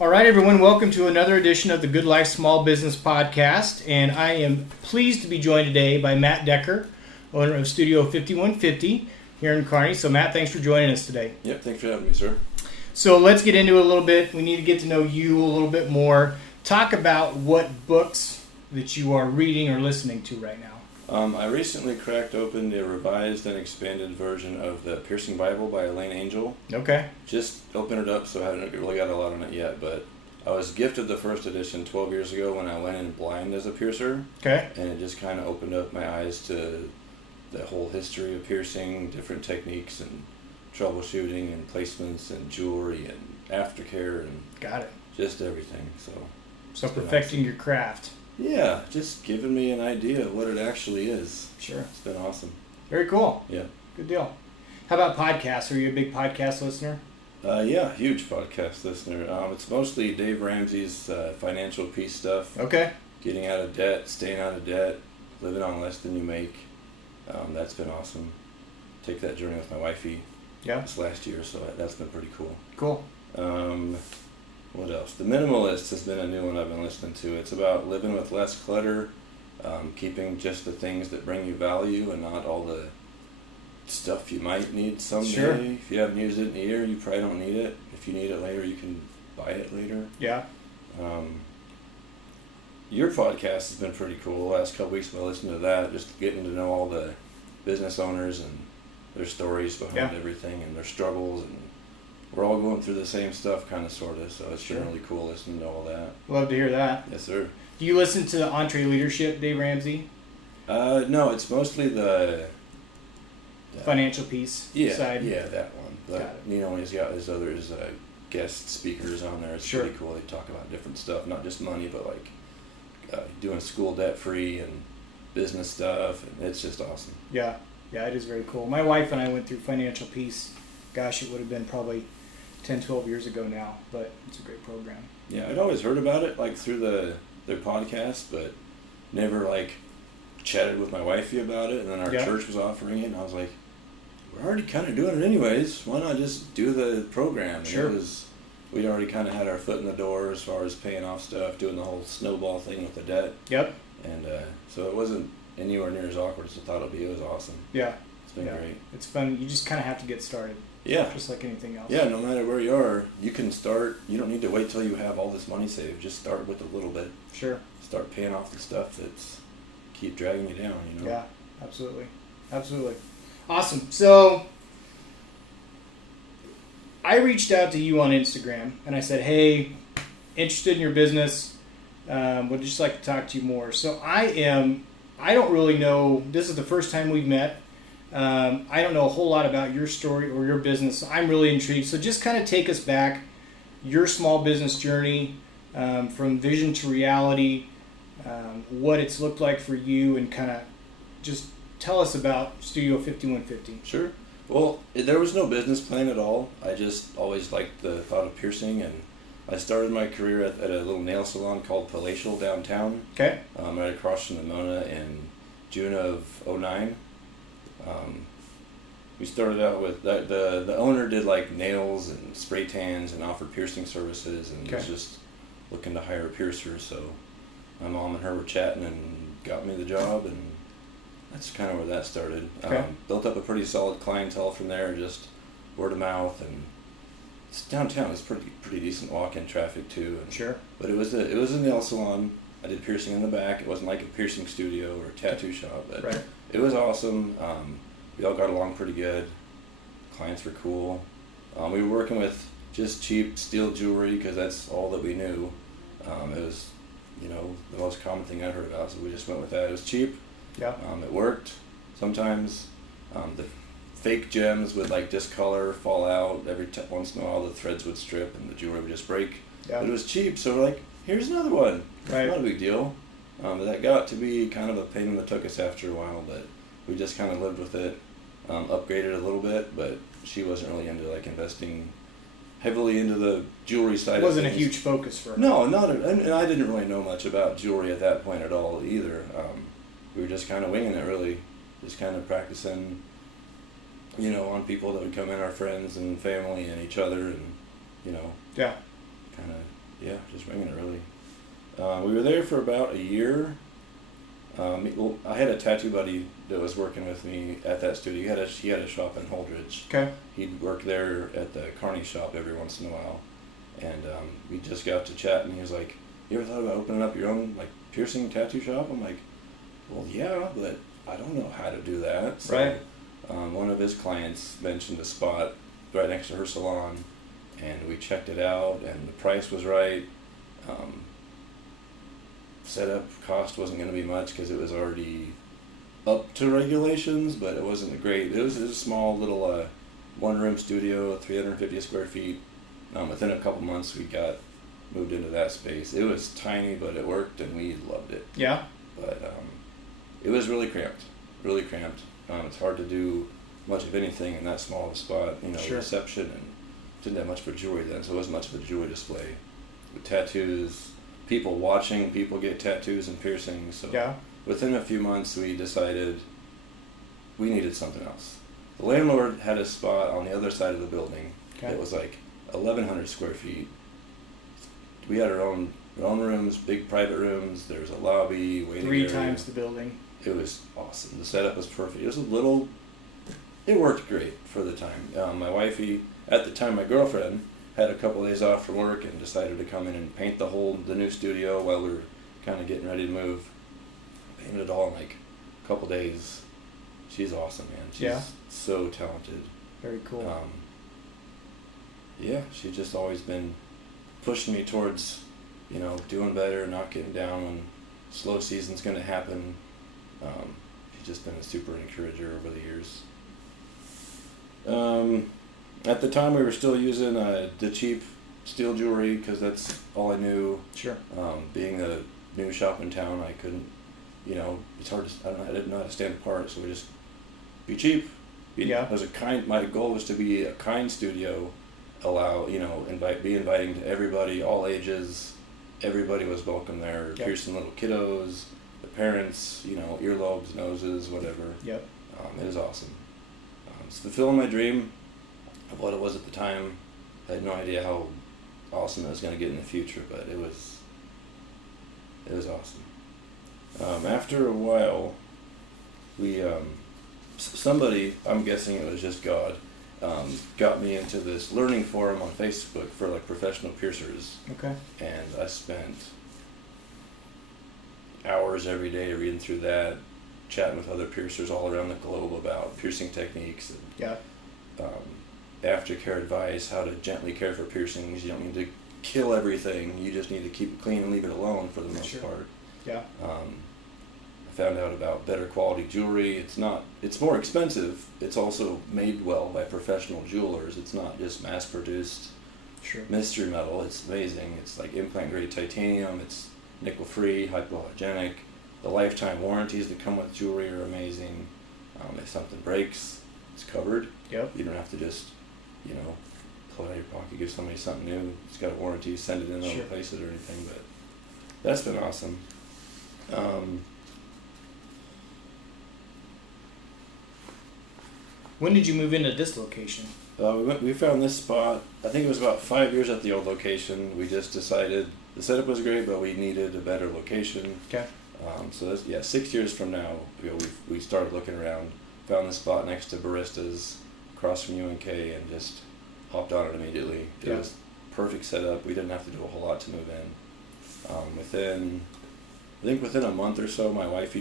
All right, everyone, welcome to another edition of the Good Life Small Business Podcast. And I am pleased to be joined today by Matt Decker, owner of Studio 5150 here in Kearney. So, Matt, thanks for joining us today. Yep, thanks for having me, sir. So, let's get into it a little bit. We need to get to know you a little bit more. Talk about what books that you are reading or listening to right now. I recently cracked open the revised and expanded version of the Piercing Bible by Elaine Angel. Okay. Just opened it up, so I haven't really got a lot on it yet, but I was gifted the first edition 12 years ago when I went in blind as a piercer. Okay. And it just kind of opened up my eyes to the whole history of piercing, different techniques and troubleshooting and placements and jewelry and aftercare and Got it. just everything. So perfecting your craft. Yeah, just giving me an idea of what it actually is. Sure. It's been awesome. Very cool. Yeah. Good deal. How about podcasts? Are you a big podcast listener? Yeah, huge podcast listener. It's mostly Dave Ramsey's financial peace stuff. Okay. Getting out of debt, staying out of debt, living on less than you make. That's been awesome. Take that journey with my wifey. Yeah. This last year, so that's been pretty cool. Cool. What else? The Minimalist has been a new one I've been listening to. It's about living with less clutter, keeping just the things that bring you value and not all the stuff you might need someday. Sure. If you haven't used it in a year, you probably don't need it. If you need it later, you can buy it later. Yeah. Your podcast has been pretty cool. The last couple weeks I've been listening to that, just getting to know all the business owners and their stories behind everything and their struggles, and we're all going through the same stuff, kind of, sort of, so it's been really cool listening to all that. Love to hear that. Yes, sir. Do you listen to Entre Leadership, Dave Ramsey? No, it's mostly the financial piece side? Yeah, that one. But, you know, he's got his other guest speakers on there. It's pretty cool. They talk about different stuff, not just money, but like doing school debt-free and business stuff, and it's just awesome. Yeah, it is very cool. My wife and I went through Financial Peace. Gosh, it would have been probably 10, 12 years ago now, but it's a great program. Yeah, I'd always heard about it, like, through their podcast, but never, like, chatted with my wifey about it, and then our church was offering it, and I was like, we're already kind of doing it anyways. Why not just do the program? And sure. We'd already kind of had our foot in the door as far as paying off stuff, doing the whole snowball thing with the debt. Yep. And so it wasn't anywhere near as awkward as I thought it would be. It was awesome. Yeah. It's been great. It's fun. You just kind of have to get started. Yeah. Just like anything else. Yeah, no matter where you are, you can start. You don't need to wait till you have all this money saved. Just start with a little bit. Sure. Start paying off the stuff that's keep dragging you down, you know? Yeah, absolutely. Absolutely. Awesome. So I reached out to you on Instagram and I said, hey, interested in your business, would just like to talk to you more. So I don't really know, this is the first time we've met. I don't know a whole lot about your story or your business. I'm really intrigued. So just kind of take us back, your small business journey, from vision to reality, what it's looked like for you, and kind of just tell us about Studio 5150. Sure. Well, there was no business plan at all. I just always liked the thought of piercing, and I started my career at a little nail salon called Palatial downtown. Okay. Right across from the Mona in June of 2009. We started out with the owner did like nails and spray tans and offered piercing services, and was just looking to hire a piercer. So my mom and her were chatting and got me the job, and that's kind of where that started. Built up a pretty solid clientele from there, just word of mouth, and it's downtown. It's pretty decent walk-in traffic too. And, sure. But it was a nail salon. I did piercing in the back. It wasn't like a piercing studio or a tattoo shop, but it was awesome. We all got along pretty good. Clients were cool. We were working with just cheap steel jewelry because that's all that we knew. It was, the most common thing I heard about, so we just went with that. It was cheap. Yeah. It worked. Sometimes the fake gems would like discolor, fall out. Every once in a while the threads would strip and the jewelry would just break. Yeah. But it was cheap, so we're like, here's another one. Right. Not a big deal. But that got to be kind of a pain in the tuchus after a while, but we just kind of lived with it. Upgraded a little bit, but she wasn't really into like investing heavily into the jewelry side. It wasn't a huge focus for her. No, and I didn't really know much about jewelry at that point at all either. We were just kind of winging it, really, just kind of practicing, on people that would come in, our friends and family and each other, and kind of Yeah, just winging it really. We were there for about a year. Well, I had a tattoo buddy that was working with me at that studio. He had a shop in Holdridge. Okay. He'd work there at the Carney shop every once in a while, and we just got to chat. And he was like, "You ever thought about opening up your own like piercing tattoo shop?" I'm like, "Well, yeah, but I don't know how to do that." So, right. One of his clients mentioned a spot right next to her salon, and we checked it out, and the price was right. Setup cost wasn't going to be much because it was already up to regulations, but it wasn't a great. It was a small little one-room studio, 350 square feet. Within a couple months, we got moved into that space. It was tiny, but it worked, and we loved it. Yeah. But it was really cramped. Really cramped. It's hard to do much of anything in that small of a spot. You know, sure. Reception, and didn't have much for jewelry then, so it wasn't much of a jewelry display. With tattoos, people watching people get tattoos and piercings. So yeah. Within a few months, we decided we needed something else. The landlord had a spot on the other side of the building. Okay. It was like 1,100 square feet. We had our own rooms, big private rooms. There was a lobby, waiting area. 3 times the building. It was awesome. The setup was perfect. It was a little. It worked great for the time. My wifey, at the time, my girlfriend, had a couple days off from work and decided to come in and paint the new studio while we were kind of getting ready to move. Painted it all in like a couple days. She's awesome, man. She's so talented. Very cool. Yeah, she's just always been pushing me towards, doing better, not getting down when slow season's going to happen. She's just been a super encourager over the years. At the time, we were still using the cheap steel jewelry because that's all I knew. Sure. Being the new shop in town, I couldn't, it's hard to, I didn't know how to stand apart, so we just be cheap. My goal was to be a kind studio, be inviting to everybody, all ages. Everybody was welcome there. Yep. Piercing little kiddos, the parents, earlobes, noses, whatever. Yep. It was awesome. It's fulfilling my dream of what it was at the time. I had no idea how awesome it was going to get in the future, but it was awesome. After a while, we somebody, I'm guessing it was just God, got me into this learning forum on Facebook for like professional piercers. Okay. And I spent hours every day reading through that, chatting with other piercers all around the globe about piercing techniques and aftercare advice, how to gently care for piercings. You don't need to kill everything. You just need to keep it clean and leave it alone for the most part. Yeah. I found out about better quality jewelry. It's more expensive. It's also made well by professional jewelers. It's not just mass-produced mystery metal. It's amazing. It's like implant-grade titanium. It's nickel-free, hypoallergenic. The lifetime warranties that come with jewelry are amazing. If something breaks, it's covered. Yep. You don't have to just, pull it out of your pocket, give somebody something new. It's got a warranty, send it in, they'll replace it or anything. But that's been awesome. When did you move into this location? We found this spot, I think it was about 5 years at the old location. We just decided the setup was great, but we needed a better location. Okay. So 6 years from now, we started looking around, found the spot next to Baristas, across from UNK, and just hopped on it immediately. It was perfect setup. We didn't have to do a whole lot to move in. Within a month or so, my wifey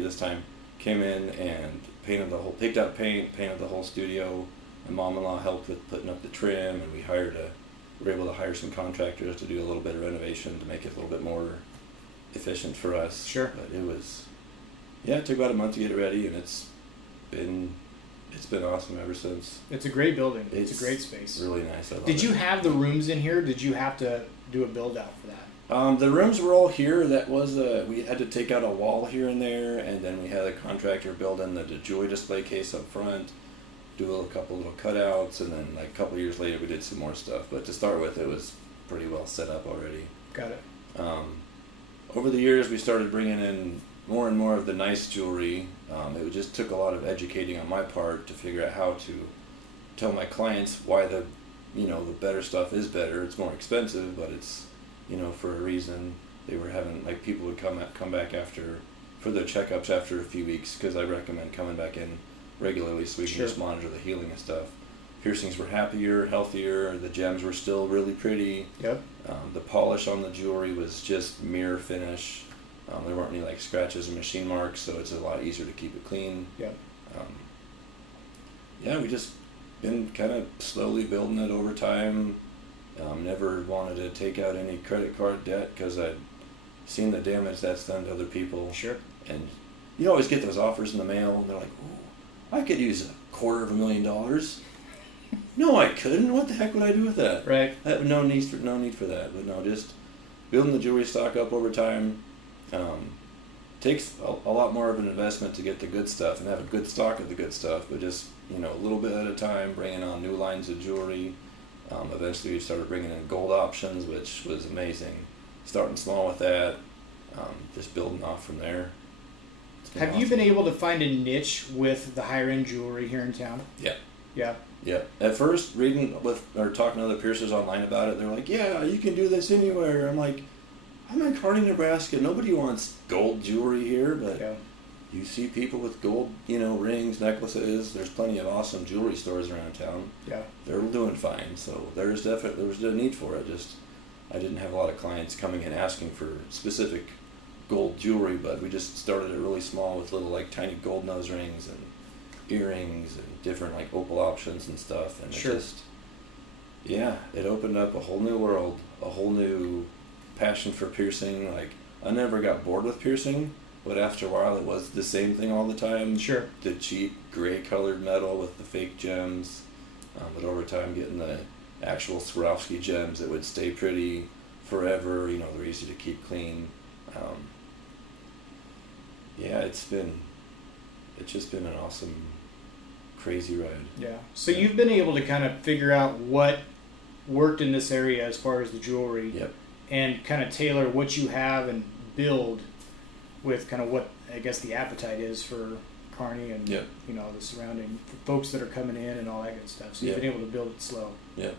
this time, came in and picked out paint, painted the whole studio. My mom-in-law helped with putting up the trim, and we were able to hire some contractors to do a little bit of renovation to make it a little bit more efficient for us. Sure. But it took about a month to get it ready, and it's been awesome ever since. It's a great building. It's a great space. Really nice. Did you have the rooms in here? Did you have to do a build out for that? The rooms were all here. That was we had to take out a wall here and there, and then we had a contractor build in the jewelry display case up front, do a couple little cutouts, and then like a couple years later we did some more stuff. But to start with, it was pretty well set up already. Got it. Over the years, we started bringing in more and more of the nice jewelry. It just took a lot of educating on my part to figure out how to tell my clients why the the better stuff is better. It's more expensive, but it's, for a reason. They were having, like, people would come back for their checkups after a few weeks, because I recommend coming back in regularly so we can just monitor the healing and stuff. Piercings were happier, healthier. The gems were still really pretty. Yep. The polish on the jewelry was just mirror finish. There weren't any like scratches or machine marks, so it's a lot easier to keep it clean. Yep. We just been kind of slowly building it over time. Never wanted to take out any credit card debt because I'd seen the damage that's done to other people. Sure. And you always get those offers in the mail, and they're like, "Ooh, I could use $250,000. No, I couldn't. What the heck would I do with that? Right. I have no need for that. But no, just building the jewelry stock up over time. Takes a lot more of an investment to get the good stuff and have a good stock of the good stuff. But just a little bit at a time, bringing on new lines of jewelry. Eventually, we started bringing in gold options, which was amazing. Starting small with that, just building off from there. Have you been able to find a niche with the higher end jewelry here in town? Yeah. Yeah. Yeah. At first, reading or talking to other piercers online about it, they're like, "Yeah, you can do this anywhere." I'm like, "I'm in Kearney, Nebraska. Nobody wants gold jewelry here, but you see people with gold, rings, necklaces. There's plenty of awesome jewelry stores around town. Yeah. They're doing fine. So there was a need for it. Just I didn't have a lot of clients coming in asking for specific gold jewelry, but we just started it really small with little like tiny gold nose rings and earrings and different like opal options and stuff, and it opened up a whole new world, a whole new passion for piercing. Like, I never got bored with piercing, but after a while it was the same thing all the time. Sure. The cheap gray colored metal with the fake gems, but over time getting the actual Swarovski gems that would stay pretty forever. They're easy to keep clean. It's just been an awesome, crazy ride. Yeah. So you've been able to kind of figure out what worked in this area as far as the jewelry. Yep. And kind of tailor what you have and build with kind of what I guess the appetite is for Kearney and the surrounding folks that are coming in and all that good stuff. So you've been able to build it slow. Yeah.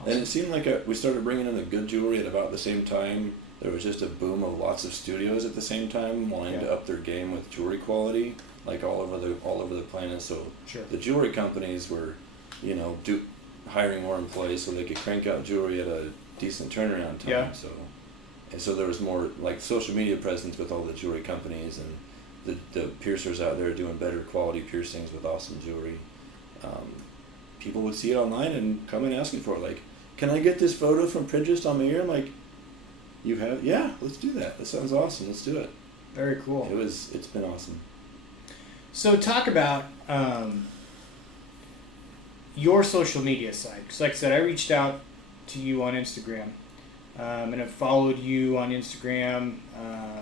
Awesome. And it seemed like we started bringing in the good jewelry at about the same time. There was just a boom of lots of studios at the same time wanting to up their game with jewelry quality, like all over the planet. So the jewelry companies were, hiring more employees so they could crank out jewelry at a decent turnaround time. Yeah. So there was more like social media presence with all the jewelry companies and the piercers out there doing better quality piercings with awesome jewelry. People would see it online and come in asking for it. Like, "Can I get this photo from Pinterest on my ear?" I'm like, "You have? Yeah, let's do that. That sounds awesome. Let's do it." Very cool. It's been awesome. So talk about your social media side. Because like I said, I reached out to you on Instagram and have followed you on Instagram,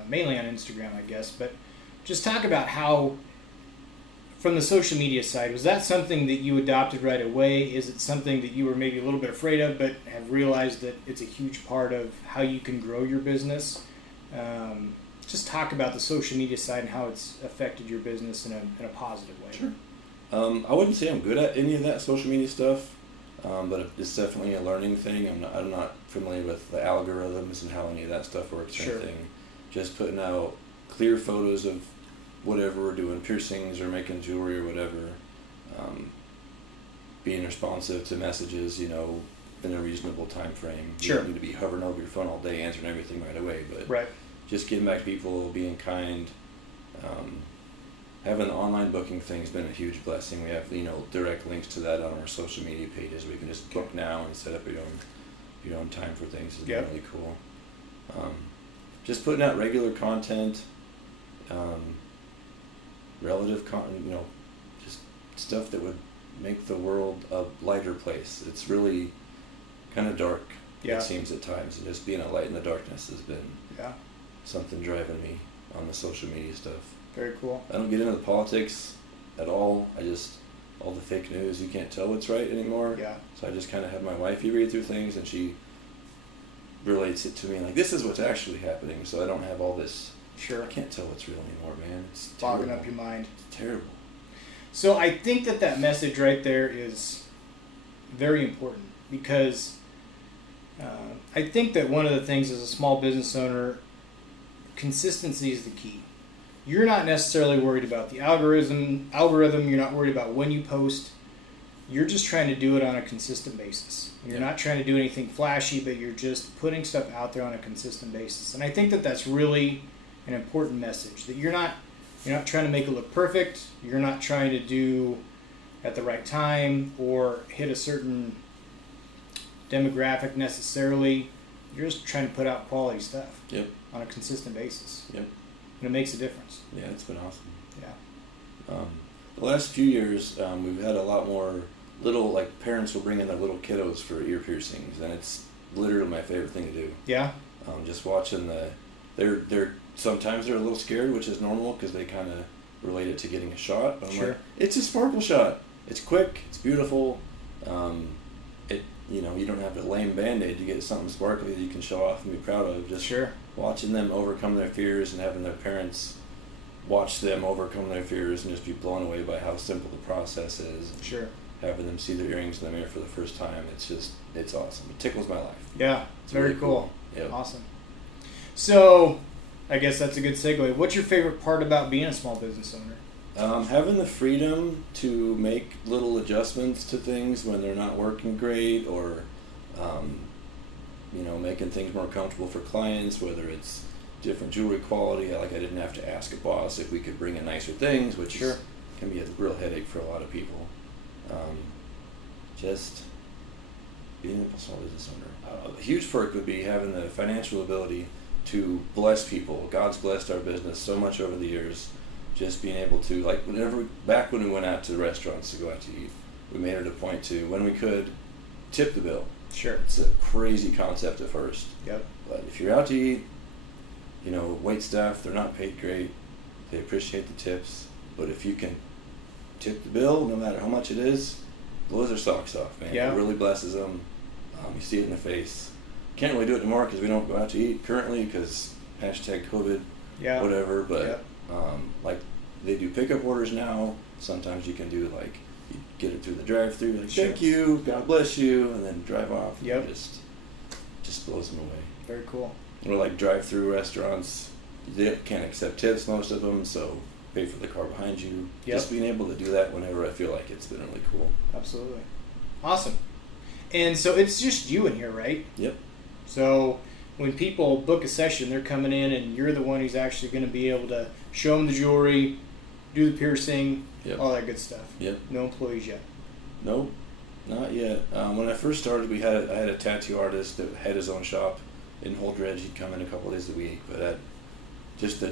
mainly on Instagram, I guess. But just talk about how, from the social media side, was that something that you adopted right away? Is it something that you were maybe a little bit afraid of but have realized that it's a huge part of how you can grow your business? Just talk about the social media side and how it's affected your business in a positive way. Sure. I wouldn't say I'm good at any of that social media stuff, but it's definitely a learning thing. I'm not familiar with the algorithms and how any of that stuff works or anything. Just putting out clear photos of whatever we're doing, piercings or making jewelry or whatever. Being responsive to messages, in a reasonable time frame. You don't need to be hovering over your phone all day answering everything right away, but just getting back to people, being kind. Having the online booking thing has been a huge blessing. We have, direct links to that on our social media pages. We can just book now and set up your own time for things. Has been really cool. Just putting out regular content, just stuff that would make the world a lighter place. It's really kind of dark, it seems at times, and just being a light in the darkness has been something driving me on the social media stuff. Very cool. I don't get into the politics at all. All the fake news, you can't tell what's right anymore. Yeah. So I just kind of have my wifey read through things, and she relates it to me like, this is what's actually happening, so I don't have all this. I can't tell what's real anymore, man. It's bogging up your mind. It's terrible. So I think that message right there is very important. because I think that one of the things as a small business owner, consistency is the key. You're not necessarily worried about the algorithm. You're not worried about when you post. You're just trying to do it on a consistent basis. You're not trying to do anything flashy, but you're just putting stuff out there on a consistent basis. And I think that that's really an important message, that you're not trying to make it look perfect. You're not trying to do at the right time or hit a certain demographic necessarily. You're just trying to put out quality stuff on a consistent basis. And it makes a difference. Yeah, it's been awesome. Yeah. The last few years, we've had a lot more little, like, parents will bring in their little kiddos for ear piercings, and it's literally my favorite thing to do. Yeah. Just watching they're sometimes they're a little scared, which is normal because they kind of relate it to getting a shot. But I'm like, it's a sparkle shot. It's quick. It's beautiful. You don't have a lame Band-Aid to get something sparkly that you can show off and be proud of. Just watching them overcome their fears and having their parents watch them overcome their fears and just be blown away by how simple the process is. Having them see their earrings in the mirror for the first time, it's awesome. It tickles my life. Yeah, it's very really cool. Yep. Awesome. So, I guess that's a good segue. What's your favorite part about being a small business owner? Having the freedom to make little adjustments to things when they're not working great, or making things more comfortable for clients, whether it's different jewelry quality. Like, I didn't have to ask a boss if we could bring in nicer things, which can be a real headache for a lot of people. Just being a small business owner. A huge perk would be having the financial ability to bless people. God's blessed our business so much over the years. Just being able to, like, back when we went out to restaurants to go out to eat, we made it a point to, when we could, tip the bill. It's a crazy concept at first. But if you're out to eat, wait staff, they're not paid great. They appreciate the tips. But if you can tip the bill, no matter how much it is, blows their socks off, man. It really blesses them. You see it in their face. Can't really do it anymore because we don't go out to eat currently because #COVID, whatever. But like, they do pickup orders now. Sometimes you can do, like, you get it through the drive-thru, like, thank you, God bless you, and then drive off. Just blows them away. Very cool. Or like drive-through restaurants, they can't accept tips, most of them, so pay for the car behind you. Just being able to do that whenever I feel like it's been really cool. Absolutely. Awesome. And so it's just you in here, right? So when people book a session, they're coming in and you're the one who's actually going to be able to show them the jewelry, do the piercing, all that good stuff. No employees yet? Nope, not yet. When I first started, I had a tattoo artist that had his own shop in Holdridge. He'd come in a couple days a week, but just the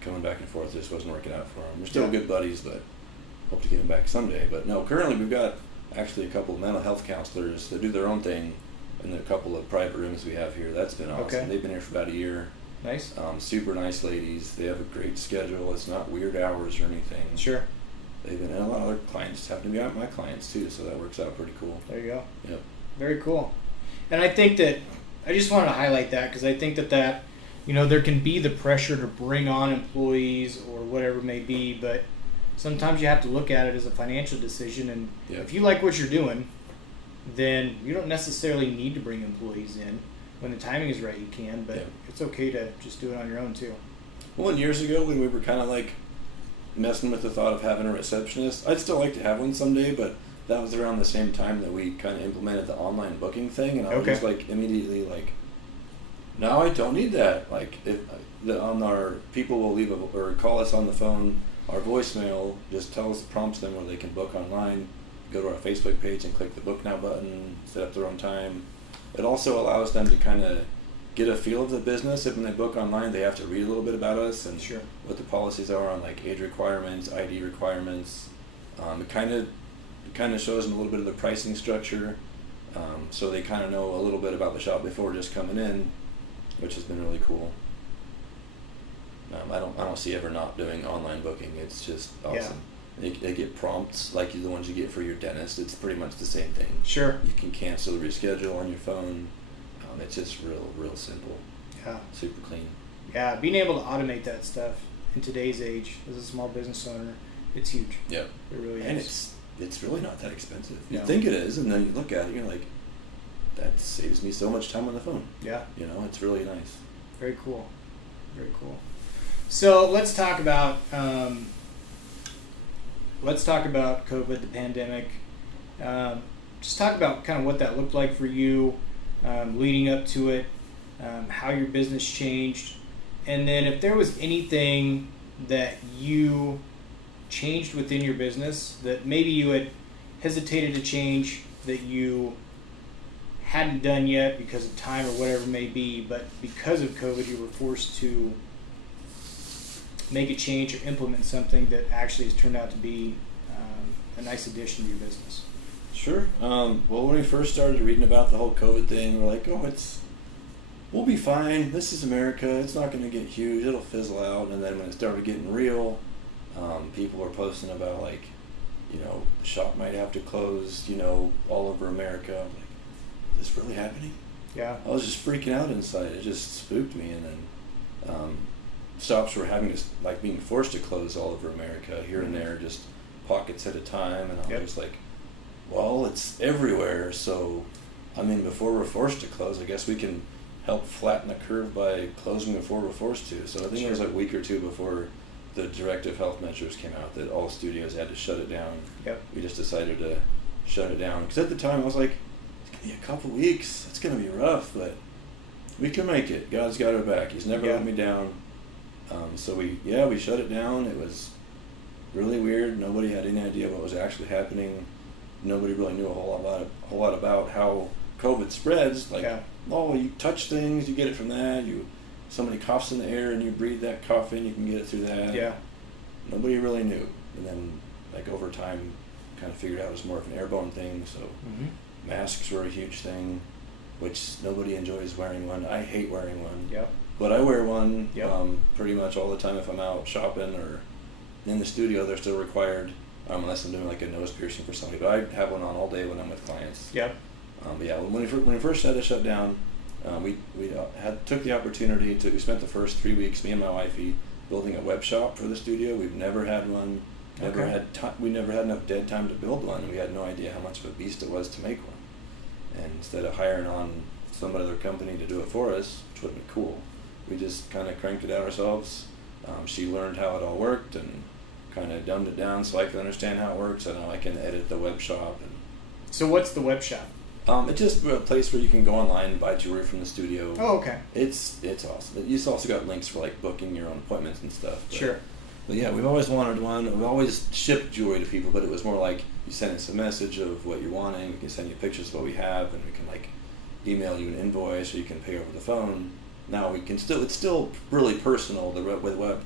coming back and forth just wasn't working out for him. We're still good buddies, but hope to get him back someday. But no, currently we've got actually a couple of mental health counselors that do their own thing in the couple of private rooms we have here. That's been awesome. They've been here for about a year. Nice. Super nice ladies. They have a great schedule. It's not weird hours or anything. They've been, and a lot of other clients happen to be my clients too, so that works out pretty cool. There you go. Very cool. And I think that I just wanted to highlight that because I think that there can be the pressure to bring on employees or whatever it may be, but sometimes you have to look at it as a financial decision, and if you like what you're doing, then you don't necessarily need to bring employees in. When the timing is right, you can, but it's okay to just do it on your own too. Well, and years ago when we were kind of like messing with the thought of having a receptionist, I'd still like to have one someday, but that was around the same time that we kind of implemented the online booking thing, and I was just like immediately like, no, I don't need that. Like, if our people will leave or call us on the phone, our voicemail just prompts them where they can book online, go to our Facebook page and click the book now button, set up their own time. It also allows them to kind of get a feel of the business. If when they book online, they have to read a little bit about us and what the policies are on, like, age requirements, ID requirements. It kind of shows them a little bit of the pricing structure, so they kind of know a little bit about the shop before just coming in, which has been really cool. I don't see ever not doing online booking. It's just awesome. They get prompts like the ones you get for your dentist. It's pretty much the same thing. You can cancel, reschedule on your phone. It's just real simple. Super clean. Being able to automate that stuff in today's age as a small business owner, it's huge. It really is. And it's really not that expensive. You think it is, and then you look at it, you're like, that saves me so much time on the phone. Yeah. It's really nice. Very cool. Very cool. So let's talk about COVID, the pandemic. Just talk about kind of what that looked like for you leading up to it, how your business changed, and then if there was anything that you changed within your business that maybe you had hesitated to change, that you hadn't done yet because of time or whatever it may be, but because of COVID you were forced to make a change or implement something that actually has turned out to be a nice addition to your business. Sure. Well, when we first started reading about the whole COVID thing, we're like, we'll be fine. This is America. It's not going to get huge. It'll fizzle out. And then when it started getting real, people were posting about the shop might have to close, all over America. I'm like, is this really happening? Yeah. I was just freaking out inside. It just spooked me. And then shops were being forced to close all over America here and there, just pockets at a time. And I was like, well, it's everywhere. So, before we're forced to close, I guess we can help flatten the curve by closing before we're forced to. So I think it was a week or two before the directive health measures came out that all studios had to shut it down. Yep. We just decided to shut it down. Because at the time I was like, it's going to be a couple weeks. It's going to be rough, but we can make it. God's got our back. He's never let me down. So we shut it down. It was really weird. Nobody had any idea what was actually happening. Nobody really knew a whole lot about how COVID spreads. You touch things, you get it from that. Somebody coughs in the air and you breathe that cough in, you can get it through that. Yeah. Nobody really knew. And then, over time, kind of figured out it was more of an airborne thing. So masks were a huge thing, which nobody enjoys wearing one. I hate wearing one. Yep. But I wear one pretty much all the time if I'm out shopping or in the studio. They're still required, unless I'm doing a nose piercing for somebody. But I have one on all day when I'm with clients. Yep. When we first had to shut down, we took the opportunity to. We spent the first 3 weeks, me and my wifey, building a web shop for the studio. We've never had one. We never had enough dead time to build one, and we had no idea how much of a beast it was to make one. And instead of hiring on some other company to do it for us, which would have been cool, we just kind of cranked it out ourselves. She learned how it all worked and kind of dumbed it down so I could understand how it works, and now I can edit the web shop. So what's the web shop? It's just a place where you can go online and buy jewelry from the studio. Oh, okay. It's awesome. You've also got links for booking your own appointments and stuff. Sure. But yeah, we've always wanted one. We've always shipped jewelry to people, but it was more like you send us a message of what you're wanting. We can send you pictures of what we have, and we can email you an invoice, or you can pay over the phone. Now we can still. It's still really personal. The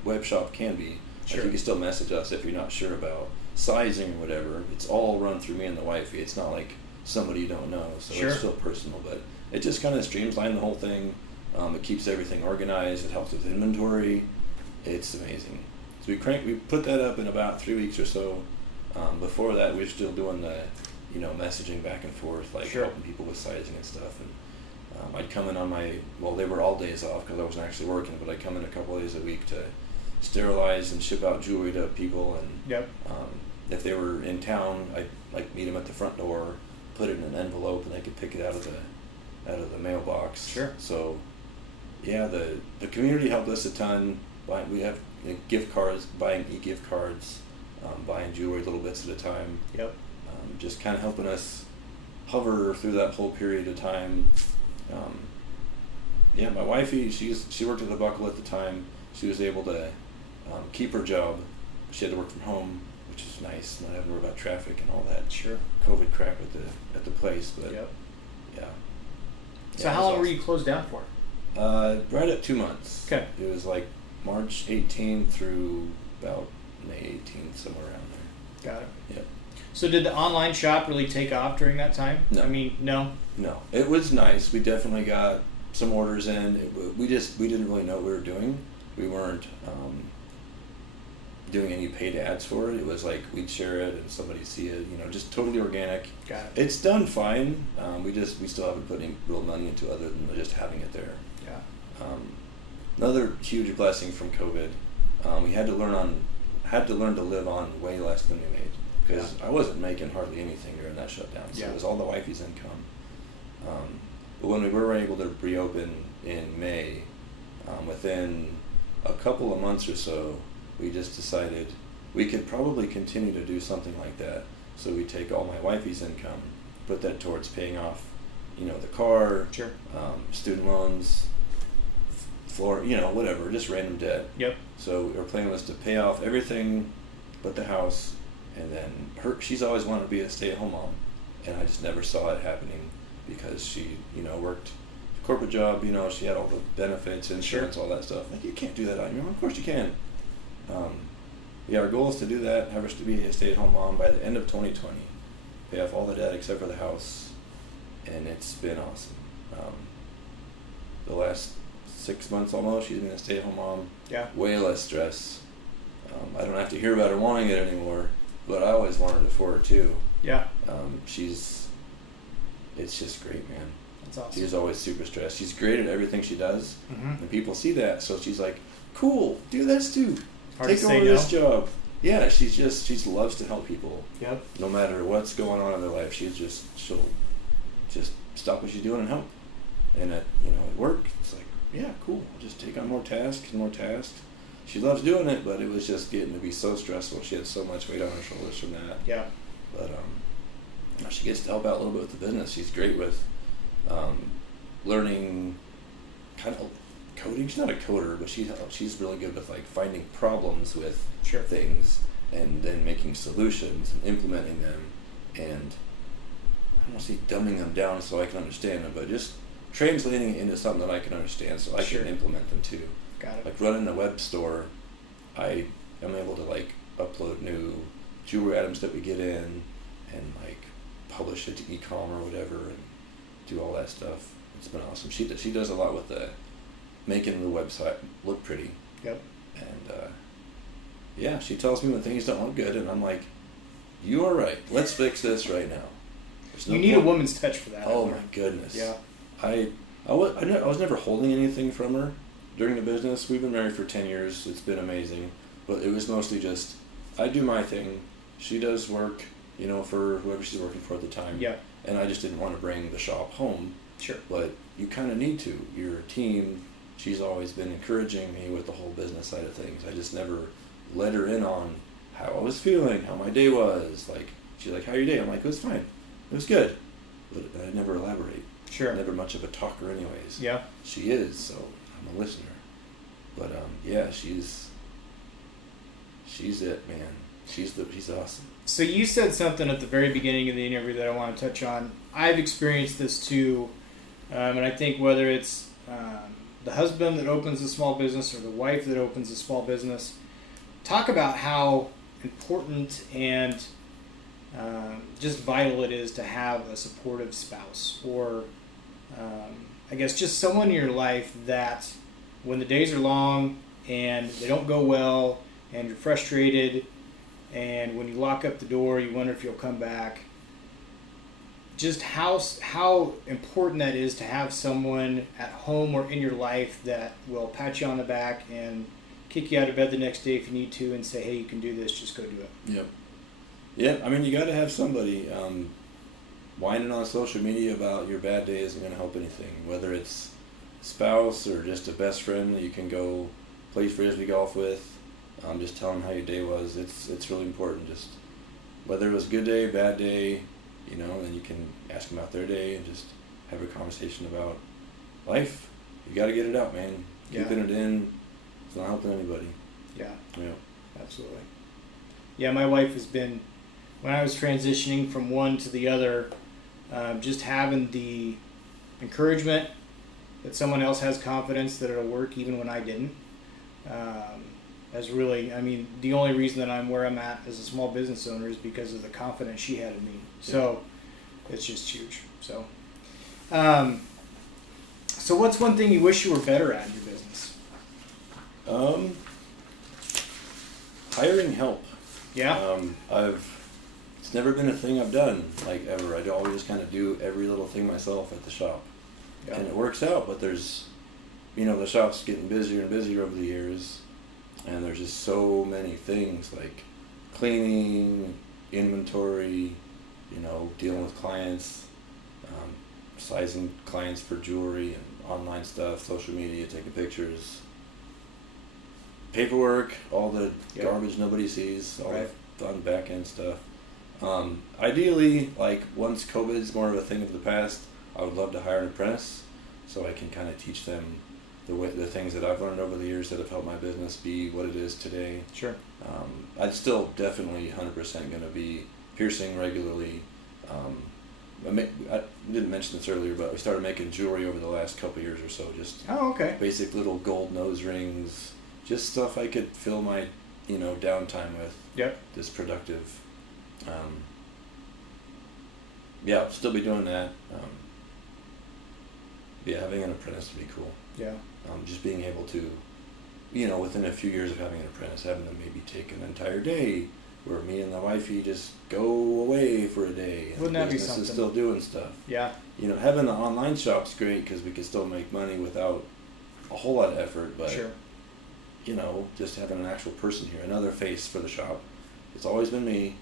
web shop can be. Sure. You can still message us if you're not sure about sizing or whatever. It's all run through me and the wifey. It's not like somebody you don't know, so It's still personal, but it just kind of streamlines the whole thing. It keeps everything organized. It helps with inventory. It's amazing. So we put that up in about 3 weeks or so. Before that, we were still doing the messaging back and forth, helping people with sizing and stuff. And I'd come in on they were all days off because I wasn't actually working, but I'd come in a couple of days a week to sterilize and ship out jewelry to people. And if they were in town, I'd meet them at the front door, put it in an envelope, and they could pick it out of the mailbox. Sure. So, yeah, the community helped us a ton. We have gift cards, buying e-gift cards, buying jewelry little bits at a time. Yep. Just kind of helping us hover through that whole period of time. My wifey, she worked at the Buckle at the time. She was able to keep her job. She had to work from home, which is nice, not having to worry about traffic and all that COVID crap at the place. But yeah. So how long were you closed down for? Right at 2 months. Okay. It was March 18th through about May 18th, somewhere around there. Got it. Yep. So did the online shop really take off during that time? No. No? No. It was nice. We definitely got some orders in. We didn't really know what we were doing. We weren't doing any paid ads for it. It was we'd share it and somebody'd see it, just totally organic. Got it. It's done fine. We still haven't put any real money into other than just having it there. Yeah. Another huge blessing from COVID, we had to learn to live on way less than we made, because I wasn't making hardly anything during that shutdown. So it was all the wifey's income. But when we were able to reopen in May, within a couple of months or so, we just decided we could probably continue to do something like that. So we take all my wifey's income, put that towards paying off, the car, Sure. Student loans, floor, whatever, just random debt. Yep. So our plan was to pay off everything but the house, and then she's always wanted to be a stay-at-home mom, and I just never saw it happening because she, worked a corporate job, she had all the benefits, insurance, Sure. all that stuff. Like, you can't do that on your own. Of course you can. Our goal is to do that, have her to be a stay-at-home mom by the end of 2020, pay off all the debt except for the house, and it's been awesome. The last 6 months almost, she's been a stay-at-home mom. Yeah. Way less stress. I don't have to hear about her wanting it anymore, but I always wanted it for her too. Yeah. It's just great, man. That's awesome. She's always super stressed. She's great at everything she does, Mm-hmm. and people see that, so she's like, cool, do this too. Hard Take to say over no. this job. Yeah, she loves to help people. Yep. No matter what's going on in their life, she'll just stop what she's doing and help. And at work, it's like, yeah, cool. I'll just take on more tasks and more tasks. She loves doing it, but it was just getting to be so stressful. She had so much weight on her shoulders from that. Yeah. But she gets to help out a little bit with the business. She's great with learning kind of coding. She's not a coder, but she's really good with like finding problems with Sure. things and then making solutions and implementing them, and I don't want to say dumbing them down so I can understand them, but just translating it into something that I can understand so I Sure. can implement them too. Got it. Like running a web store, I am able to like upload new jewelry items that we get in and like publish it to e-com or whatever and do all that stuff. It's been awesome. She does a lot with the making the website look pretty. Yep. And yeah, she tells me when things don't look good, and I'm like, you are right. Let's fix this right now. You need a woman's touch for that. Oh my goodness. Yeah. I was never holding anything from her during the business. We've been married for 10 years. It's been amazing. But it was mostly just, I do my thing. She does work, for whoever she's working for at the time. Yeah. And I just didn't want to bring the shop home. Sure. But you kind of need to. You're a team. She's always been encouraging me with the whole business side of things. I just never let her in on how I was feeling, how my day was. Like, she's like, how your day? I'm like, it was fine. It was good. But I never elaborate. Sure. Never much of a talker anyways. Yeah. She is, so I'm a listener. But yeah, she's it, man. She's awesome. So you said something at the very beginning of the interview that I want to touch on. I've experienced this too, and I think whether it's the husband that opens a small business or the wife that opens a small business, talk about how important and just vital it is to have a supportive spouse, or I guess just someone in your life that when the days are long and they don't go well and you're frustrated, and when you lock up the door you wonder if you'll come back, just how important that is to have someone at home or in your life that will pat you on the back and kick you out of bed the next day if you need to and say, hey, you can do this, just go do it. Yep. Yeah, I mean, you got to have somebody. Whining on social media about your bad day isn't going to help anything, whether it's spouse or just a best friend that you can go play frisbee golf with. Just tell them how your day was. It's really important. Just whether it was a good day, bad day, then you can ask them about their day and just have a conversation about life. You got to get it out, man. Yeah. Keeping it in, it's not helping anybody. Yeah. Yeah. Absolutely. Yeah, my wife has been, when I was transitioning from one to the other, just having the encouragement that someone else has confidence that it'll work even when I didn't, has really, the only reason that I'm where I'm at as a small business owner is because of the confidence she had in me. So it's just huge. So, so what's one thing you wish you were better at in your business? Hiring help. Yeah. It's never been a thing I've done, like, ever. I always just kind of do every little thing myself at the shop. Yeah. And it works out, but there's, the shop's getting busier and busier over the years, and there's just so many things, like cleaning, inventory, dealing with clients, sizing clients for jewelry and online stuff, social media, taking pictures, paperwork, all the garbage nobody sees, all the fun back end stuff. Ideally, like once COVID's more of a thing of the past, I would love to hire an apprentice so I can kind of teach them the things that I've learned over the years that have helped my business be what it is today. Sure. I'd still definitely 100% going to be piercing regularly. I didn't mention this earlier, but we started making jewelry over the last couple of years or so. Just basic little gold nose rings, just stuff I could fill my downtime with. Yep. Just productive. I'll still be doing that. Having an apprentice would be cool. Yeah. Just being able to, within a few years of having an apprentice, having them maybe take an entire day where me and the wifey just go away for a day. And wouldn't the that be business something? is still doing stuff. Yeah. Having the online shop's great because we can still make money without a whole lot of effort, but sure. Just having an actual person here, another face for the shop. It's always been me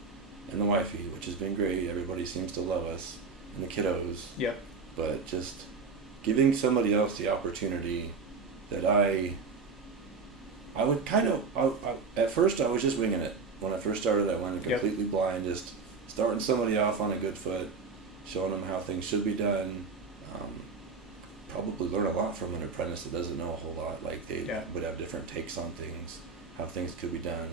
and the wifey, which has been great. Everybody seems to love us, and the kiddos. Yep. But just giving somebody else the opportunity that I would at first I was just winging it. When I first started, I went completely blind, just starting somebody off on a good foot, showing them how things should be done. Probably learn a lot from an apprentice that doesn't know a whole lot. Like they would have different takes on things, how things could be done.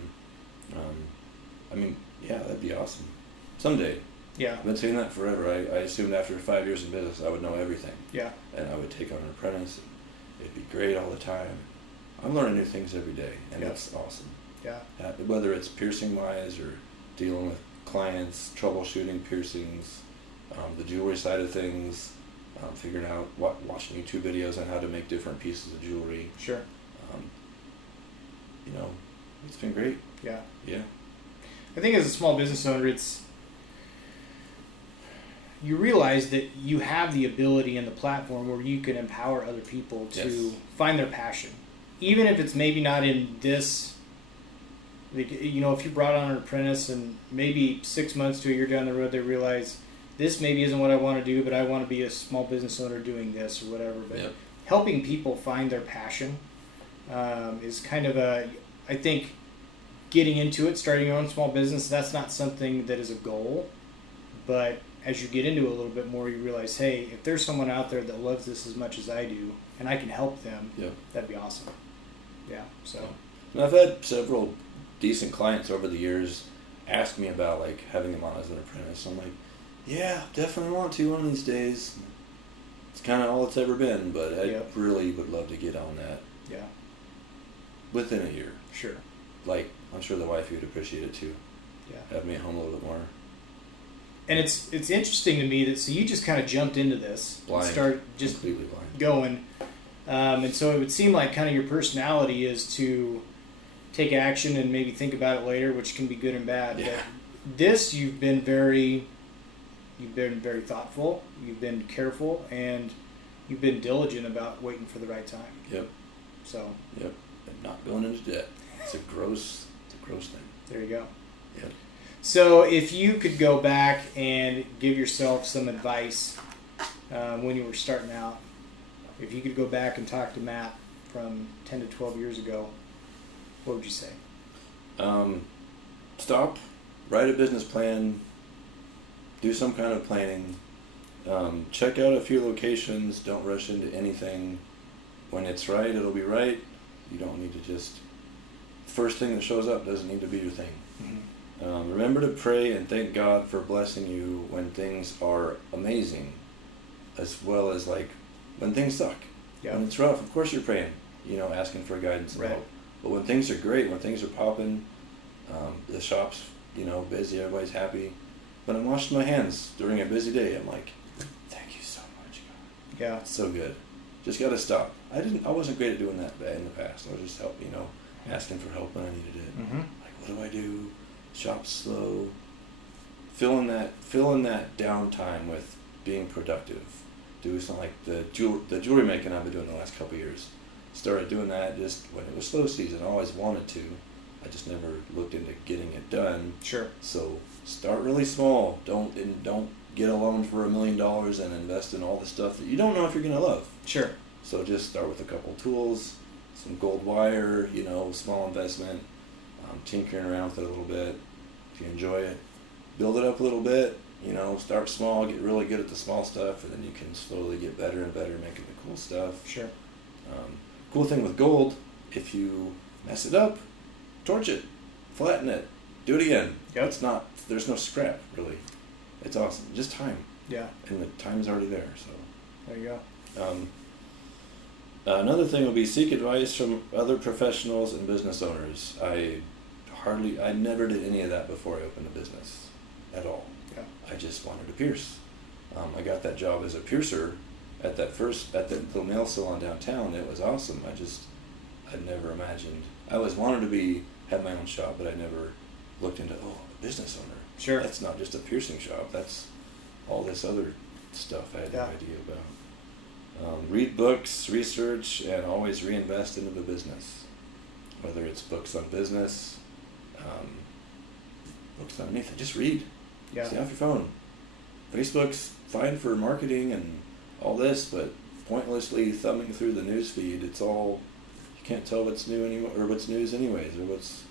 That'd be awesome. Someday. Yeah. I've been saying that forever. I assumed after 5 years in business I would know everything. Yeah. And I would take on an apprentice. And it'd be great all the time. I'm learning new things every day, and that's awesome. Yeah. Whether it's piercing wise or dealing with clients, troubleshooting piercings, the jewelry side of things, figuring out watching YouTube videos on how to make different pieces of jewelry. Sure. It's been great. Yeah. Yeah. I think as a small business owner, you realize that you have the ability and the platform where you can empower other people to find their passion. Even if it's maybe not in this, if you brought on an apprentice and maybe 6 months to a year down the road, they realize this maybe isn't what I want to do, but I want to be a small business owner doing this or whatever. But helping people find their passion is kind of I think getting into it, starting your own small business, that's not something that is a goal. But as you get into it a little bit more, you realize, hey, if there's someone out there that loves this as much as I do, and I can help them, that'd be awesome. Yeah. So. And I've had several decent clients over the years ask me about having them on as an apprentice. I'm like, yeah, definitely want to one of these days. It's kind of all it's ever been, but I really would love to get on that. Yeah. Within a year. Sure. I'm sure the wife would appreciate it too. Yeah. Have me at home a little bit more. And it's interesting to me that so you just kind of jumped into this, blind, and started just completely blind. Going, and so it would seem like kind of your personality is to take action and maybe think about it later, which can be good and bad. Yeah. But this you've been very thoughtful, you've been careful, and you've been diligent about waiting for the right time. Yep. So. Yep. And not going into debt. It's a gross thing. There you go. Yep. So if you could go back and give yourself some advice when you were starting out, if you could go back and talk to Matt from 10 to 12 years ago, what would you say? Stop, write a business plan, do some kind of planning, check out a few locations, don't rush into anything. When it's right, it'll be right. You don't need to just... First thing that shows up doesn't need to be your thing. Mm-hmm. Remember to pray and thank God for blessing you when things are amazing, as well as when things suck. Yeah. When it's rough, of course you're praying, asking for guidance and help. But when things are great, when things are popping, the shop's busy, everybody's happy. When I'm washing my hands during a busy day, I'm like, thank you so much, God. Yeah. It's so good. Just got to stop. I wasn't great at doing that in the past. I was just asking for help when I needed it. Mm-hmm. What do I do? Shop's slow. Filling that downtime with being productive. Do something like the jewelry making I've been doing the last couple of years. Started doing that just when it was slow season. I always wanted to. I just never looked into getting it done. Sure. So start really small. Don't get a loan for $1 million and invest in all the stuff that you don't know if you're going to love. Sure. So just start with a couple tools, some gold wire, small investment, tinkering around with it a little bit. If you enjoy it, build it up a little bit. Start small, get really good at the small stuff, and then you can slowly get better and better making the cool stuff. Sure. Cool thing with gold, if you mess it up, torch it, flatten it, do it again. Yep. There's no scrap, really. It's awesome. Just time. Yeah. And the time's already there, so. There you go. Another thing would be seek advice from other professionals and business owners. I never did any of that before I opened a business at all. Yeah. I just wanted to pierce. I got that job as a piercer at that little nail salon downtown. It was awesome. I'd never imagined. I always wanted to have my own shop, but I never looked into, a business owner. Sure. That's not just a piercing shop. That's all this other stuff I had no idea about. Read books, research, and always reinvest into the business. Whether it's books on business, books on anything, just read. Yeah. Stay off your phone. Facebook's fine for marketing and all this, but pointlessly thumbing through the news feed, you can't tell what's new anymore, or what's news anyways, or what's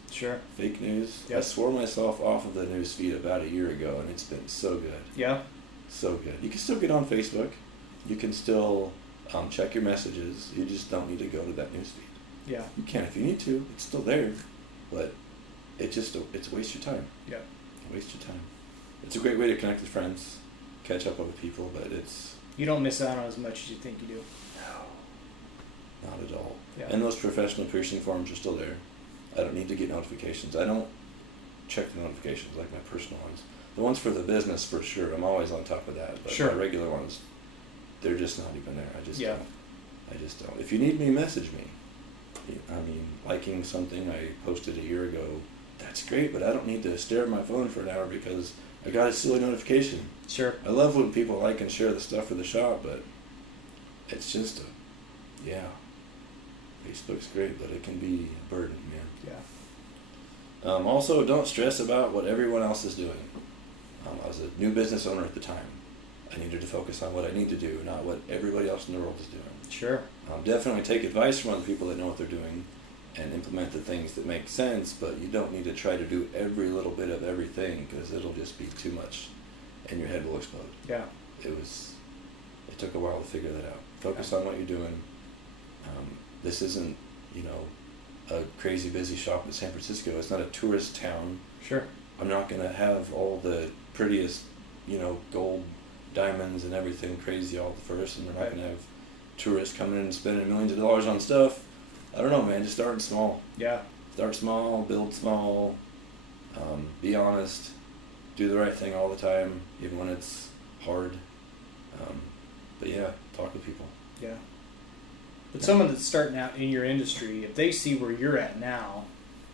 fake news. Yep. I swore myself off of the news feed about a year ago, and it's been so good. Yeah. So good. You can still get on Facebook. You can still check your messages. You just don't need to go to that news feed. Yeah. You can if you need to. It's still there, but it's waste your time. Yeah. Waste your time. It's a great way to connect with friends, catch up with people, but you don't miss out on as much as you think you do. No, not at all. Yeah. And those professional piercing forums are still there. I don't need to get notifications. I don't check the notifications like my personal ones. The ones for the business, for sure. I'm always on top of that. But my regular ones, they're just not even there. I just don't. If you need me, message me. Liking something I posted a year ago, that's great, but I don't need to stare at my phone for an hour because I got a silly notification. Sure. I love when people like and share the stuff for the shop, but it's just Facebook's great, but it can be a burden, man. Yeah. Also, don't stress about what everyone else is doing. I was a new business owner at the time. I needed to focus on what I need to do, not what everybody else in the world is doing. Sure. Definitely take advice from other people that know what they're doing and implement the things that make sense, but you don't need to try to do every little bit of everything because it'll just be too much and your head will explode. Yeah. It took a while to figure that out. Focus on what you're doing. This isn't, a crazy busy shop in San Francisco. It's not a tourist town. Sure. I'm not going to have all the prettiest, gold diamonds and everything crazy all at the first, and we're not going to have tourists coming in and spending millions of dollars on stuff. I don't know, man. Just starting small. Yeah. Start small, build small, be honest, do the right thing all the time, even when it's hard. But yeah, talk to people. Yeah. But someone that's starting out in your industry, if they see where you're at now,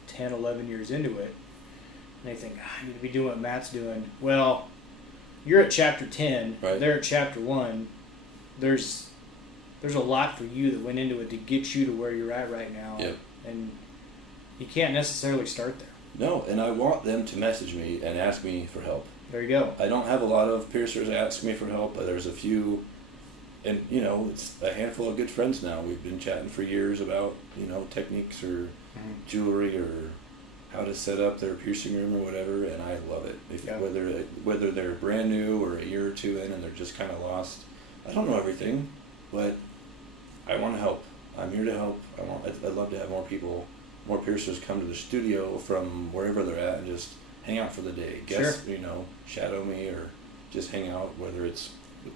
10, 11 years into it, and they think, I need to be doing what Matt's doing. Well, you're at chapter 10, right. They're at chapter 1. There's a lot for you that went into it to get you to where you're at right now. Yep. And you can't necessarily start there. No, and I want them to message me and ask me for help. There you go. I don't have a lot of piercers ask me for help, but there's a few, and it's a handful of good friends now. We've been chatting for years about, techniques or jewelry or how to set up their piercing room or whatever, and I love it. Whether they're brand new or a year or two in and they're just kind of lost. I don't know everything, but I want to help. I'm here to help. I'd love to have more piercers come to the studio from wherever they're at and just hang out for the day. Guest, shadow me or just hang out, whether it's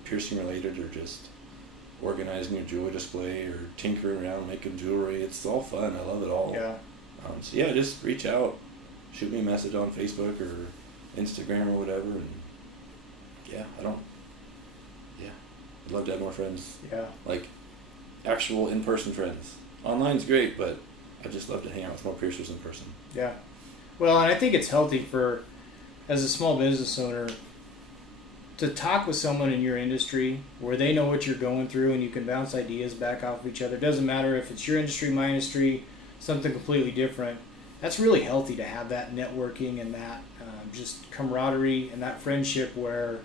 piercing related or just organizing your jewelry display or tinkering around making jewelry. It's all fun. I love it all. Yeah. Just reach out, shoot me a message on Facebook or Instagram or whatever, and I'd love to have more friends. Yeah. Like actual in-person friends. Online's great, but I'd just love to hang out with more piercers in person. Yeah. Well, and I think it's healthy as a small business owner, to talk with someone in your industry where they know what you're going through and you can bounce ideas back off of each other. It doesn't matter if it's your industry, my industry, something completely different. That's really healthy to have that networking and that just camaraderie and that friendship where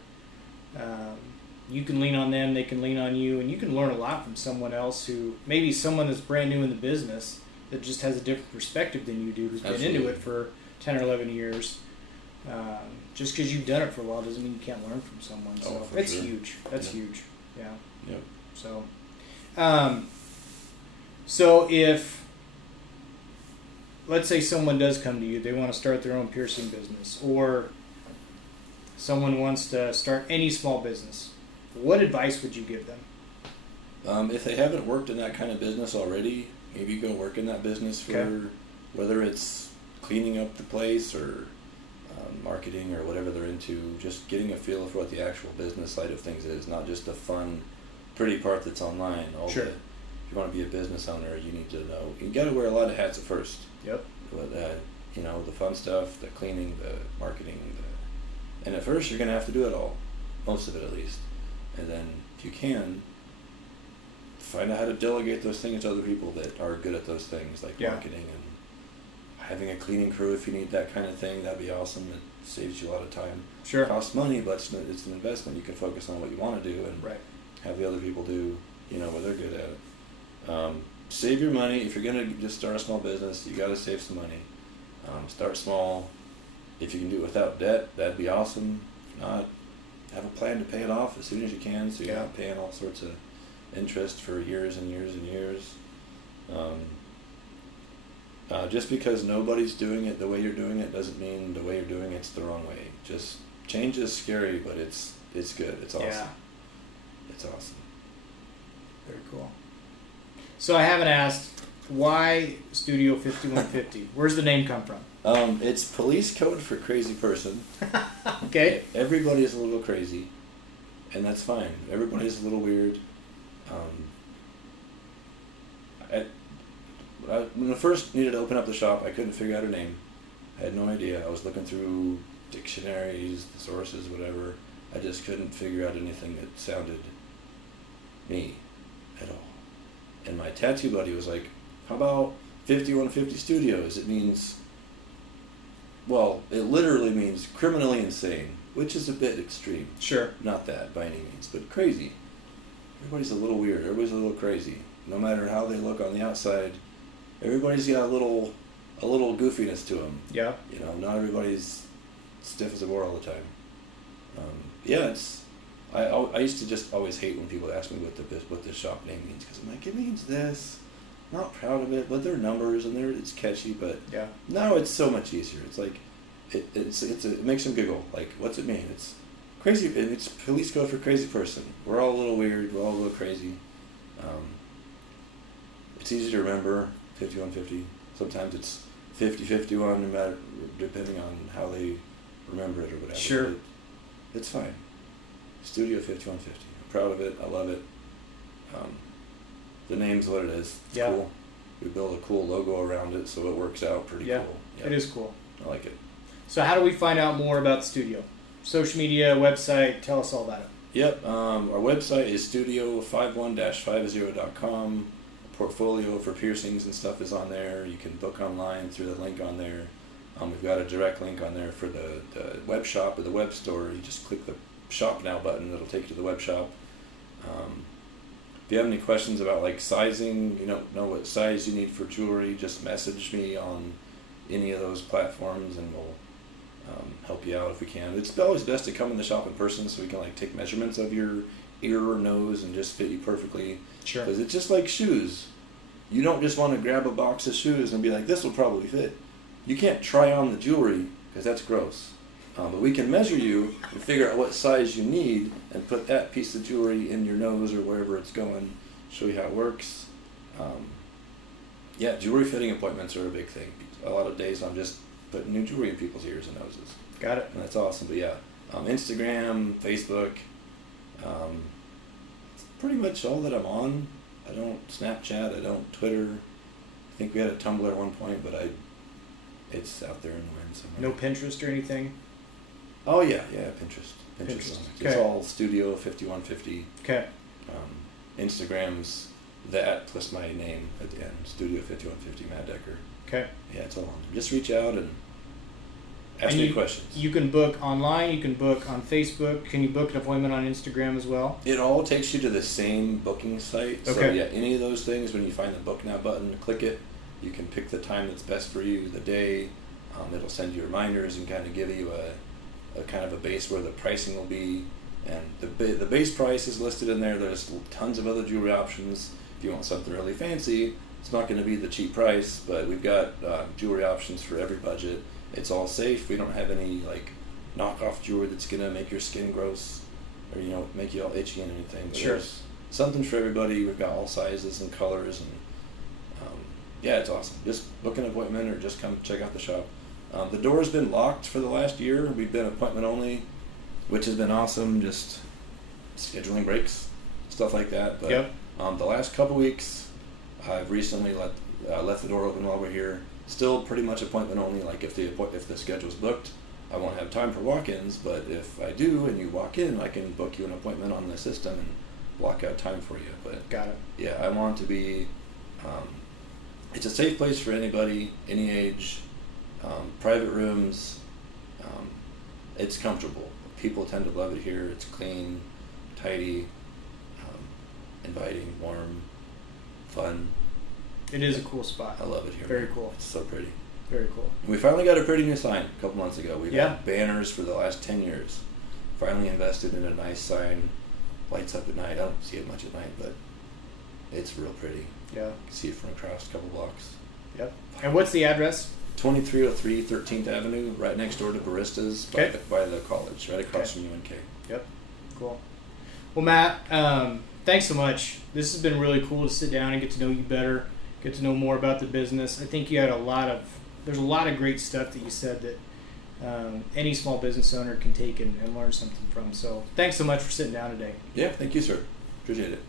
You can lean on them, they can lean on you, and you can learn a lot from someone else who, maybe someone that's brand new in the business that just has a different perspective than you do, who's been into it for 10 or 11 years. Just because you've done it for a while doesn't mean you can't learn from someone. So it's huge. That's huge. Yeah. Yep. So if, let's say someone does come to you, they want to start their own piercing business, or someone wants to start any small business, what advice would you give them? If they haven't worked in that kind of business already, maybe go work in that business for whether it's cleaning up the place or marketing or whatever they're into, just getting a feel for what the actual business side of things is, not just the fun, pretty part that's online. If you want to be a business owner, you need to know. You got to wear a lot of hats at first. Yep. But, the fun stuff, the cleaning, the marketing, and at first you're going to have to do it all, most of it at least. And then if you can, find out how to delegate those things to other people that are good at those things, like marketing and having a cleaning crew if you need that kind of thing. That'd be awesome. It saves you a lot of time. Sure. It costs money, but it's an investment. You can focus on what you want to do and have the other people do, what they're good at. Save your money. If you're going to just start a small business, you got to save some money. Start small. If you can do it without debt, that'd be awesome. If not, have a plan to pay it off as soon as you can, so you're not paying all sorts of interest for years and years and years. Just because nobody's doing it the way you're doing it doesn't mean the way you're doing it's the wrong way. Just change is scary, but it's good. It's awesome. Yeah. It's awesome. Very cool. So I haven't asked, why Studio 5150? Where's the name come from? It's police code for crazy person. Okay. Everybody's a little crazy, and that's fine. Everybody's a little weird. When I first needed to open up the shop, I couldn't figure out her name. I had no idea. I was looking through dictionaries, sources, whatever. I just couldn't figure out anything that sounded me at all. And my tattoo buddy was like, how about 5150 Studios? It means, it literally means criminally insane, which is a bit extreme. Sure. Not that by any means, but crazy. Everybody's a little weird. Everybody's a little crazy. No matter how they look on the outside, everybody's got a little goofiness to them. Yeah. Not everybody's stiff as a board all the time. I used to just always hate when people ask me what the shop name means, because I'm like, it means this. I'm not proud of it, but they're numbers and it's catchy. But now it's so much easier. It's like it makes them giggle. Like, what's it mean? It's crazy. It's police code for crazy person. We're all a little weird. We're all a little crazy. It's easy to remember. 5150. Sometimes it's 5051, no matter, depending on how they remember it or whatever. Sure. But it's fine. Studio 5150. I'm proud of it. I love it. The name's what it is. It's cool. We built a cool logo around it, so it works out pretty cool. Yeah. It is cool. I like it. So how do we find out more about the studio? Social media, website, tell us all about it. Yep. Our website is studio51-50.com. Portfolio for piercings and stuff is on there. You can book online through the link on there. We've got a direct link on there for the web shop or the web store. You just click the shop now button. It'll take you to the web shop. If you have any questions about like sizing, you don't know what size you need for jewelry, just message me on any of those platforms and we'll help you out if we can. It's always best to come in the shop in person so we can like take measurements of your ear or nose and just fit you perfectly. Sure. Because it's just like shoes. You don't just want to grab a box of shoes and be like, this will probably fit. You can't try on the jewelry because that's gross. But we can measure you and figure out what size you need and put that piece of jewelry in your nose or wherever it's going, show you how it works. Jewelry fitting appointments are a big thing. A lot of days I'm just putting new jewelry in people's ears and noses. Got it. And that's awesome. But Instagram, Facebook, pretty much all that I'm on. I don't Snapchat, I don't Twitter. I think we had a Tumblr at one point, but it's out there in the wind somewhere. No Pinterest or anything? Oh yeah, Pinterest. It's all Studio 5150. Okay. Instagram's that plus my name at the end, Studio 5150 Matt Decker. Okay. Yeah, it's all on there. Just reach out Ask me questions. You can book online. You can book on Facebook. Can you book an appointment on Instagram as well? It all takes you to the same booking site. Okay. So yeah, any of those things, when you find the book now button, click it. You can pick the time that's best for you, the day. It'll send you reminders and kind of give you a kind of a base where the pricing will be. And the base price is listed in there. There's tons of other jewelry options. If you want something really fancy, it's not going to be the cheap price, but we've got jewelry options for every budget. It's all safe. We don't have any like knockoff jewelry that's going to make your skin gross or make you all itchy and anything. But Sure. There's something for everybody. We've got all sizes and colors, and yeah, it's awesome. Just book an appointment or just come check out the shop. The door's been locked for the last year. We've been appointment only, which has been awesome. Just scheduling breaks, stuff like that. But Yep. the last couple weeks, I've recently left the door open while we're here. Still pretty much appointment only. Like if the schedule's booked, I won't have time for walk-ins. But if I do and you walk in, I can book you an appointment on the system and block out time for you. But Got it. yeah, I want to be. It's a safe place for anybody, any age. Private rooms. It's comfortable. People tend to love it here. It's clean, tidy, inviting, warm, fun. It is a cool spot. I love it here. Very cool. It's so pretty. Very cool. We finally got a pretty new sign a couple months ago. We've Yeah. had banners for the last 10 years. Finally invested in a nice sign. Lights up at night. I don't see it much at night, but it's real pretty. Yeah. You can see it from across a couple blocks. Yep. And what's the address? 2303 13th Avenue, right next door to Baristas Okay. by the college, right across Okay. from UNK. Yep. Cool. Well, Matt, thanks so much. This has been really cool to sit down and get to know you better, get to know more about the business. I think you had there's a lot of great stuff that you said that any small business owner can take and learn something from. So thanks so much for sitting down today. Yeah, thank you, sir. Appreciate it.